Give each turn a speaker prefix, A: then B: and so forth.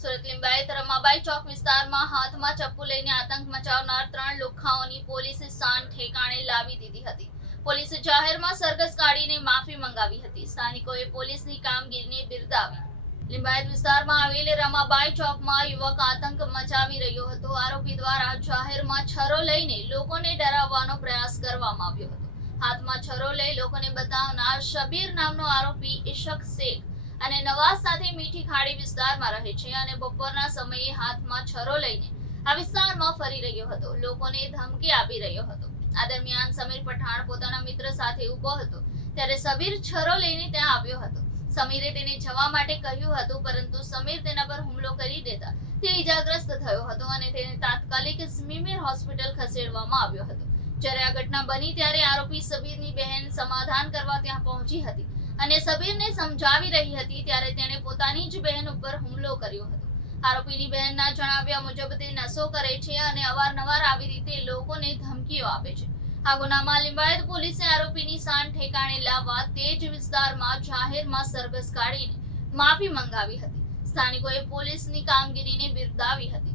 A: સુરત લીંબાયત રમાબાઈ ચોક વિસ્તારમાં હાથમાં ચપ્પુ લઈને આતંક મચાવનાર ત્રણ લુખ્ખાઓની પોલીસે શાન ઠેકાણે લાવી દીધી હતી. પોલીસે જાહેરમાં સરઘસ કાઢીને માફી મંગાવી હતી. સ્થાનિકોએ પોલીસની કામગીરીને બિરદાવી. લીંબાયત વિસ્તારમાં આવેલ રમાબાઈ ચોકમાં યુવક આતંક મચાવી રહ્યો હતો. આરોપી દ્વારા જાહેરમાં છરો લઈને લોકોને ડરાવવાનો પ્રયાસ કરવામાં આવ્યો હતો. હાથમાં છરો લઈ લોકોને બતાવનાર શબીર નામનો આરોપી ઇશક શેખ અને નવાઝ સાથે મીઠી ખાડી વિસ્તારમાં રહે છે અને બપોરના સમયે હાથમાં છરો લઈને આ વિસ્તારમાં ફરી રહ્યો હતો. લોકોને ધમકી આપી રહ્યો હતો. આ દરમિયાન સમીર પઠાણ પોતાના મિત્ર સાથે ઊભો હતો. ત્યારે સમીર છરો લઈને ત્યાં આવ્યો હતો. સમીરે તેને જવા માટે કહ્યું હતું, પરંતુ સમીર તેના પર હુમલો કરી દેતા તે ઈજાગ્રસ્ત થયો હતો અને તેને તાત્કાલિક સ્મીમીર હોસ્પિટલ ખસેડવામાં આવ્યો હતો. જ્યારે આ ઘટના બની ત્યારે આરોપી સબીરની બહેન સમાધાન કરવા ત્યાં પહોંચી હતી. અને સબીરને સમજાવી રહી હતી ત્યારે તેણે પોતાની જ બહેન ઉપર હુમલો કર્યો હતો. આરોપીની બહેનના જણાવ્યા મુજબ તે નશો કરે છે અને અવારનવાર આવી રીતે લોકોને ધમકીઓ આપે છે. આ ગુનામાં લિંબાયત પોલીસે આરોપીની સાન ઠેકાણે લાવવા તે જ વિસ્તારમાં જાહેરમાં સરઘસ કાઢીને માફી મંગાવી હતી. સ્થાનિકોએ પોલીસની કામગીરીને બિરદાવી હતી.